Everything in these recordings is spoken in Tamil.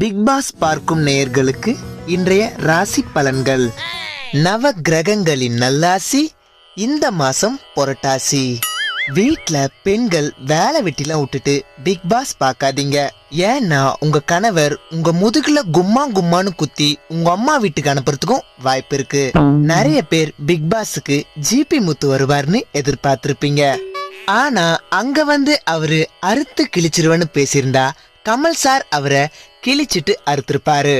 பிக் பாஸ் பார்க்கும் நேயர்களுக்கு இன்றைய ராசி பலன்கள். நவ கிரகங்களின் நல்லாசி. இந்த மாசம் புரட்டாசி. வீட்ல பெண்கள் வேலை வெட்டிலாம் விட்டுட்டு பிக் பாஸ் பார்க்காதீங்க. ஏன்னா உங்க கணவர் உங்க முதுகுல கும்மான்னு குத்தி உங்க அம்மா வீட்டுக்கு அனுப்புறதுக்கும் வாய்ப்பு இருக்கு. நிறைய பேர் பிக் பாஸுக்கு ஜிபி முத்து வருவார்னு எதிர்பார்த்திருப்பீங்க. ஆனா அங்க வந்து அவரு அறுத்து கிழிச்சிருவேன்னு பேசியிருந்தா கமல் சார் அவரை கிழிச்சிட்டு அறுத்திருப்பாரு.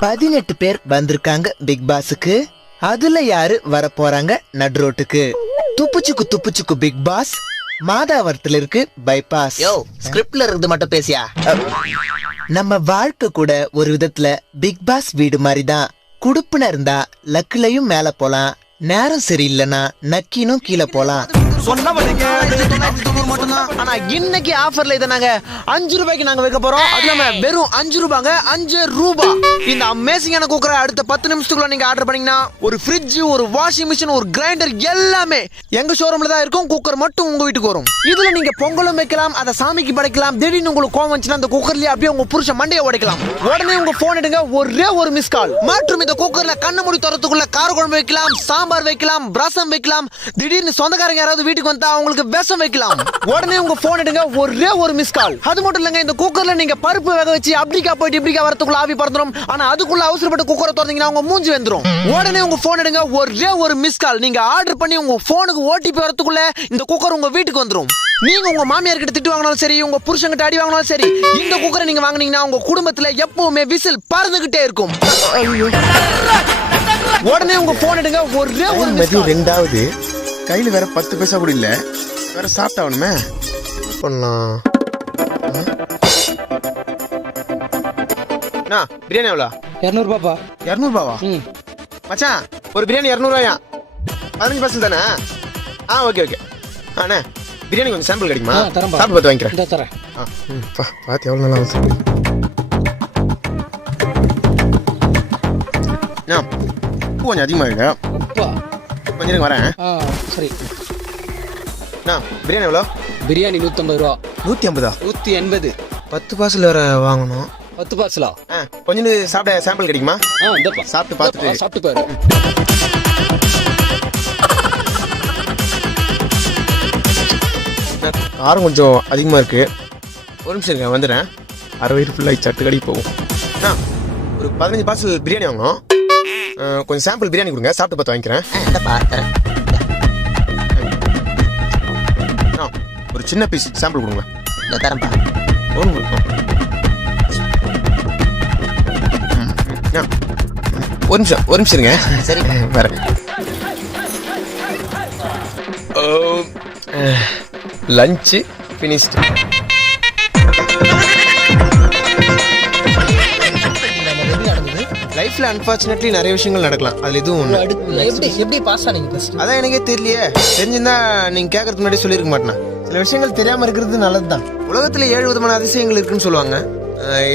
18 பேர் வந்திருக்காங்க பிக் பாஸுக்கு. அதுல யாரு வர போறாங்க நடுரோட்டுக்கு? துப்புச்சுக்கு பிக் பாஸ். மாதாவரத்துல இருக்கு பைபாஸ். ஸ்கிரிப்ட்ல இருந்து மட்டும் பேசியா? நம்ம வாழ்க்கை கூட ஒரு விதத்துல பிக் பாஸ் வீடு மாதிரிதான். குடுப்புன இருந்தா லக்குலையும் மேல போலாம், நேரம் சரியில்லைன்னா நக்கினும் கீழே போலாம். ஆனா இன்னைக்கு ஆஃபர்ல இதை நாங்க 5 ரூபாய்க்கு நாங்க வைக்க போறோம். அது இல்லாம வெறும் 5 ரூபாங்க, 5 ரூபாய். இந்த அமேசிங்கான குக்கரை அடுத்த 10 நிமிஷத்துக்குள்ள நீங்க ஆர்டர் பண்ணீங்கன்னா ஒரு ஃப்ரிட்ஜ், ஒரு வாஷிங் மிஷின், ஒரு கிரைண்டர் எல்லாமே எங்க ஷோரூம்ல தான் இருக்கும். குக்கர் மட்டும் உங்க வீட்டுக்கு வரும். இதுல நீங்க பொங்கலும் வைக்கலாம், அதை சாமிக்கு படைக்கலாம். திடீர்னு உங்களுக்கு கோவம் வந்துச்சுன்னா அந்த குக்கர்லயே அப்படியே உங்க புருஷன் மண்டையை உடைக்கலாம். உடனே உங்க போன் எடுங்க, ஒரே ஒரு மிஸ் கால். மற்றும் இந்த குக்கர்ல கண்ண மூடி தரத்துக்குள்ள கார குழம்பு வைக்கலாம், சாம்பார் வைக்கலாம், ரசம் வைக்கலாம். திடீர்னு சொந்தக்காரங்க யாராவது வீட்டுக்கு வந்தா அவங்களுக்கு விஷம் வைக்கலாம். உடனே உங்க போன் எடுங்க, ஒரே ஒரு மிஸ் கால். அது மட்டும் இல்லங்க, இந்த குக்கர்ல நீங்க பருப்பு வேக வச்சு அப்படிக்கா போயிட்டு இப்படிக்கா வரதுக்குள்ள ஆவி பறந்துரும். ஆனா அதுக்குள்ள அவசரப்பட்டு குக்கரை திறந்தீங்கன்னா உங்க மூஞ்சி வெந்துரும். உடனே உங்க போன் எடுங்க, ஒரே ஒரு மிஸ் கால். நீங்க ஆர்டர் பண்ணி உங்க போனுக்கு ஓடிபி வரதுக்குள்ள இந்த குக்கர் உங்க வீட்டுக்கு வந்துரும். நீங்க உங்க மாமியார் கிட்ட திட்டு வாங்கினாலும் சரி, உங்க புருஷன் கிட்ட அடி வாங்கினாலும் சரி, இந்த குக்கரை நீங்க வாங்குனீங்கன்னா உங்க குடும்பத்துல எப்பவுமே விசில் பறந்துகிட்டே இருக்கும். உடனே உங்க போன் எடுங்க, ஒரே ஒரு மிஸ் கால். ரெண்டாவது கையில வேற 10 பைசா கூட இல்ல, வேற சாப்பிட்டாவணுமே. பண்ணலாம். பிரியாணி எவ்வளோ? 200 ரூபாப்பா. 200 ரூபாவா? மச்சான் ஒரு பிரியாணி 200 ரூபாயா? 15% தானே? ஓகே. அண்ணா பிரியாணி கொஞ்சம் சாம்பிள் கிடைக்குமா? தரேன், சாப்பிட்டு பார்த்து வாங்கிக்கிறேன். இந்த தரேன். பார்த்து எவ்வளோ நல்லா வந்து உப்பு கொஞ்சம் அதிகமாக அப்பா கொஞ்சம் வரேன். சரி. பிரியாணி எவ்வளோ? பிரியாணி 150 ரூபா. 150? 180. 10 பார்சல் வேற வாங்கணும். 10 பார்சலா? கொஞ்சம் சாப்பிட சாம்பிள் கிடைக்குமா? இந்தப்பா சாப்பிட்டு பார்த்துட்டு சாப்பிட்டு பாரு. காரம் கொஞ்சம் அதிகமாக இருக்கு. ஒரு நிமிஷம் இருக்கேன், வந்துடுறேன். அரை வயிறு ஃபுல்லாக சட்டு கடி போகும். ஒரு 15 பார்சல் பிரியாணி வாங்கணும். கொஞ்சம் சாம்பிள் பிரியாணி கொடுங்க, சாப்பிட்டு பார்த்து வாங்கிக்கிறேன். ஒரு சின்ன பீஸ் சாம்பிள் கொடுங்க. தரேன்ப்பா. ஒரு நிமிஷம் இருங்க. சரி வேற லஞ்சு ஃபினிஷ்டு. லைஃப்ல அன்பார்ச்சுனேட்லி நிறைய விஷயங்கள் நடக்கலாம். அதுல எதுவும் ஒண்ணு. எப்படி பாஸ் ஆனீங்க ஃபர்ஸ்ட்? அதான் எனக்கே தெரியலையே. தெரிஞ்சிருந்தா நீங்க கேட்கறதுக்கு முன்னாடி சொல்லிருக்க மாட்டேனா. சில விஷயங்கள் தெரியாம இருக்கிறது நல்லதுதான். உலகத்துல 7 விதமான அதிசயங்கள் இருக்குன்னு சொல்லுவாங்க.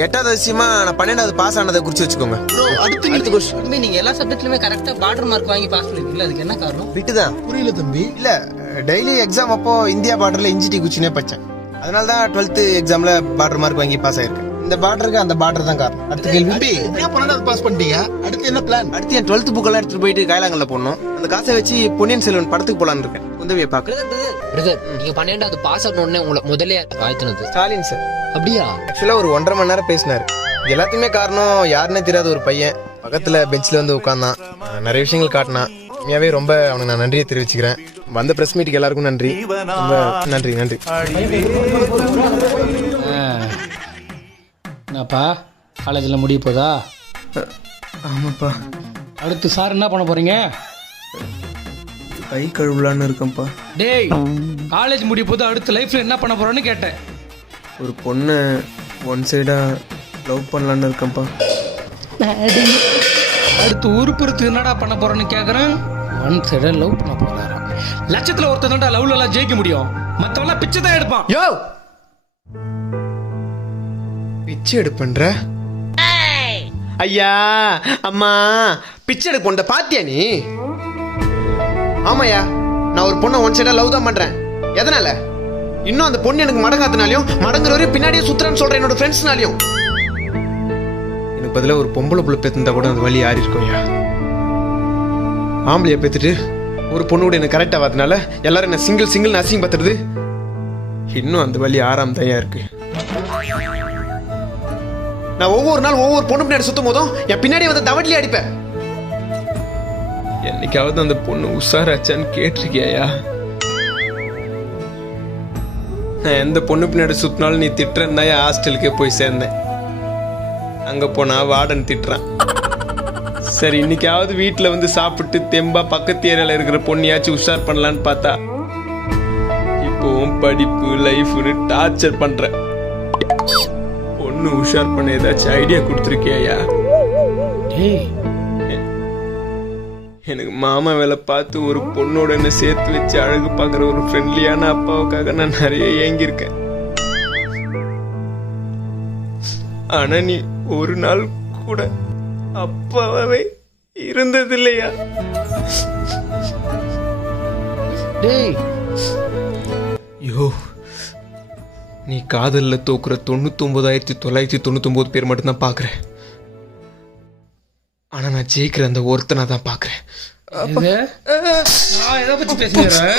8வது அதிசயமா நான் 12வது பாஸ் ஆனதை குறிச்சு வச்சுக்கோங்க. அடுத்த கொஸ்டின். நீங்க எல்லா சப்ஜெக்ட்லயுமே கரெக்டா பார்டர் மார்க் வாங்கி பாஸ் பண்ணிருக்கீங்க. அதுக்கு என்ன காரணம்? விட்டுதான். புரியல தம்பி. இல்ல டெய்லி எக்ஸாம் அப்போ இந்தியா பார்டர்ல இஞ்சி டீ குச்சினே படிச்சேன். அதனால தான் 12th எக்ஸாம்ல பார்டர் மார்க் வாங்கி பாஸ் ஆயிருக்கேன். இந்த பார்டருக்கு அந்த பார்டர் தான் காரணம். அடுத்த கேள்வி. பாஸ் பண்ணிட்டீங்க, அடுத்து என்ன பிளான்? அடுத்து என் 12th புக்கெல்லாம் எடுத்துட்டு போயிட்டு கைலாங்கல்ல போடணும். அந்த காசை வச்சு பொன்னியின் செல்வன் படத்துக்கு போலான்னு இருக்கேன். உதவியை பார்க்க. நீங்க 12வது பாஸ் ஆகணும்னு உங்களை முதல்ல ஆயிடுனது ஸ்டாலின் சார். அப்படியா? ஆக்சுவலா ஒரு 1.5 மணி நேரம் பேசினாரு. எல்லாத்தையுமே காரணம் யாருன்னே தெரியாத ஒரு பையன் பக்கத்துல பெஞ்ச்ல வந்து உட்கார்ந்தான். நிறைய விஷயங்கள் காட்டினான். உண்மையாவே ரொம்ப அவனுக்கு நான் நன்றியை தெரிவிச்சுக்கிறேன். வந்த பிரஸ் மீட்டுக்கு எல்லாருக்கும் நன்றி. ரொம்ப நன்றி. என்னப்பா காலேஜில் முடிய போதா? ஆமாப்பா. அடுத்து சார் என்ன பண்ண போறீங்க? கை கழுவலான்னு இருக்கேன்ப்பா. டேய், காலேஜ் முடிய போது அடுத்து லைஃப்ல என்ன பண்ண போறேன்னு கேட்டேன். ஒரு பொண்ணை ஒன் சைடா லவ் பண்ணலான்னு இருக்கேன்ப்பா. அடுத்து உருப்புறத்துக்கு என்னடா பண்ண போறேன்னு கேட்குறேன். ஒன் சைடா லவ் பண்ண போறாரா? லட்சத்துல ஒருத்தர் தான்டா லவ்ல எல்லாம் ஜெயிக்க முடியும். மத்தவெல்லாம் பிச்சை தான் எடுப்பான். யோ பிச்சை எடுப்பன்ற ஐயா அம்மா பிச்சை எடுப்ப பாத்தியா நீ? ஆமாயா, நான் ஒரு பொண்ணை ஒன் சைடா லவ் தான் பண்றேன். எதனால? இன்னும் அந்த பொண்ணு எனக்கு மடங்காத்தினாலையும் மடங்குற வரையும் பின்னாடியே சுத்துறேன்னு சொல்றேன் என்னோட ஃப்ரெண்ட்ஸ்னாலையும். எனக்கு பதிலாக ஒரு பொம்பளை புள்ள பெற்றிருந்தா கூட அந்த வழி யாரி இருக்கோயா. ஆம்பளையை பெற்றுட்டு ஒரு பொண்ணு கூட எனக்கு கரெக்டாக ஆகாதனால எல்லாரும் என்ன சிங்கிள் அசிங்க பார்த்துடுது. இன்னும் அந்த வழி ஆறாம் தயா இருக்கு. நான் ஒவ்வொரு நாள் ஒவ்வொரு பொண்ணு பின்னாடி சுத்தும் போதும் என் பின்னாடி வந்து தவட்லி அடிப்பேன். என்னைக்காவது அந்த பொண்ணு உஷாராச்சான்னு கேட்டிருக்கியா? நான் எந்த பொண்ணு பின்னாடி சுத்தினாலும் நீ திட்டுறா என் ஹாஸ்டலுக்கே போய் சேர்ந்தேன். அங்க போனா வார்டன் திட்டுறான். சரி இன்னைக்காவது வீட்டில் வந்து சாப்பிட்டு தெம்பா பக்கத்து ஏரியாவில் இருக்கிற பொண்ணியாச்சும் உஷார் பண்ணலான்னு பார்த்தா இப்போவும் படிப்பு லைஃப்னு டார்ச்சர் பண்ற. பொண்ணு உஷார் பண்ண ஏதாச்சும் ஐடியா கொடுத்துருக்கியா? எனக்கு மாமா வேலை பார்த்து ஒரு பொண்ணோட என்ன சேர்த்து வச்சு அழகு பார்க்குற ஒரு ஃப்ரெண்ட்லியான அப்பாவுக்காக நான் நிறைய ஏங்கியிருக்கேன். ஆனா நீ ஒரு நாள் கூட அப்பாவே இருந்தது இல்லையா? யோ, நீ காதல்ல தோக்குற 99,999 பேர் மட்டும்தான் பாக்குற. ஆனா நான் ஜெயிக்கிற அந்த ஒருத்தனை தான் பாக்குறேன். நான் எதை பத்தி பேசுகிறேன்?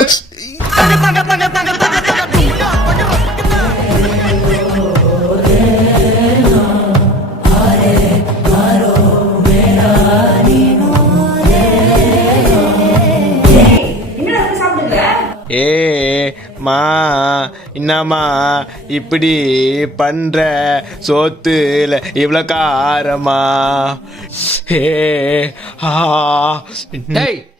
ஏ மா என்னம்மா இப்படி பண்ற? சோத்துல இவ்வளோ காரமா?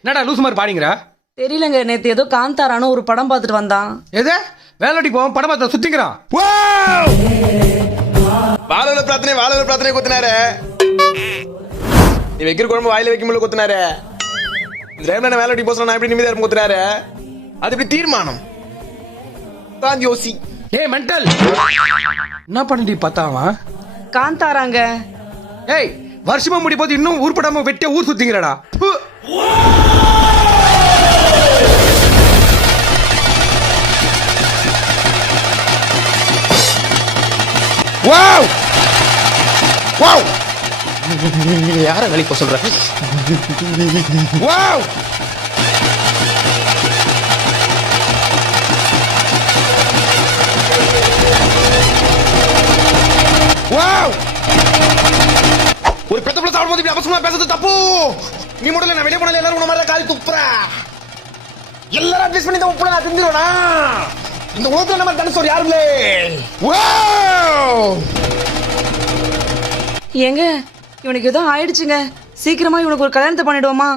என்னடா லூசு மாதிரி பாடிங்கிறா? தெரியலங்க, நேத்து ஏதோ காந்தாரானு ஒரு படம் பார்த்துட்டு வந்தான். எது வேலைக்கு போவோம் படம் பார்த்து சுத்திக்கிறான். வாழல பிரார்த்தனை கொத்தினாரு. நீ வைக்கிற குழம்பு வாயில வைக்கும் போது கொத்தினாரு. வேலைக்கு போக சொன்னா எப்படி நிம்மதியா கொத்தினாரு? அது எப்படி தீர்மானம்? யோசி. ஏய் மென்டல், என்ன பண்ணிட்டு பார்த்தாவன்? காந்தாராங்க. ஏய் வருஷமா முடி போது இன்னும் ஊர்படாம வெட்டிய ஊர் சுத்திங்கிறடா. வாவ் வாவ், யார வேலைக்கு போக சொல்ற? வாவ் வாவ், ஒரு பெத்த பிள்ளை சாப்பிடும்போது இப்படி அவசரமா பேசுறது தப்பு. நீ மட்டும் நான் வெளியே போனால எல்லாரும் உன மாதிரி காலி துப்புற. எல்லாரும் அட்வைஸ் பண்ணி தான் உப்புல நான் திந்துருவனா? இந்த உலகத்துல நம்ம தனுசோர் யாரும் இல்லை. ஏங்க, இவனுக்கு ஏதோ ஆயிடுச்சுங்க. சீக்கிரமா இவனுக்கு ஒரு கல்யாணத்தை பண்ணிடுவோமா?